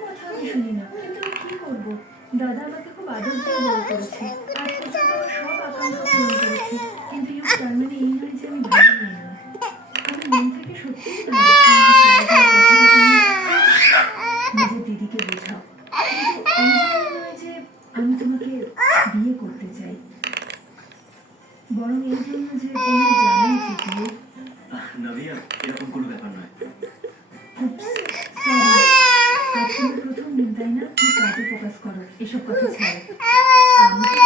কথা আমি শুনি না কিন্তু কি করব দাদা আমাকে খুব আদর দিয়ে বড় করেছে আজ সব আকাঙ্ক্ষা পূরণ করেছে কিন্তু ইউ তার মানে এই নয় যে আমি ভালো নই। আমি মন থেকে সত্যিই নিজের দিদিকে বোঝাও নয় যে আমি তোমাকে বিয়ে করতে চাই বরং এই জন্য যে তোমার জানা উচিত যে এরকম কোনো ব্যাপার নয় প্রথম দিন তাই না তুমি কাজে ফোকাস করো এসব কথা ছাড়ো আমি তো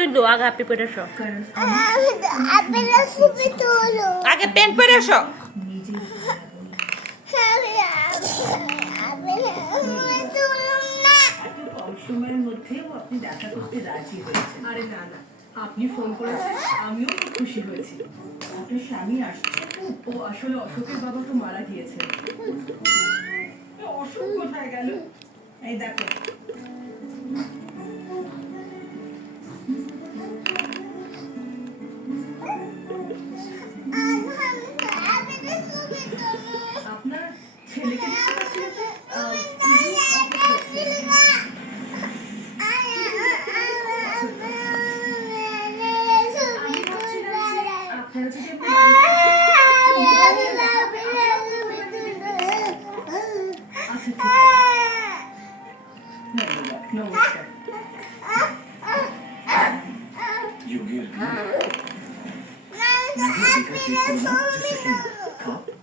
তুই দো আগে পেতে এসো কারণ আগে প্যান্ট সময়ের মধ্যেও আপনি দেখা করতে রাজি হয়েছেন। আরে না না। আপনি ফোন করেছেন আমিও খুব খুশি হয়েছি। আপনার স্বামী আসছে। ও আসলে অশোকের বাবা তো মারা গিয়েছেন। এ, অশোক কোথায় গেল? এই দেখো No, we can't. You give me. Now, because you cannot just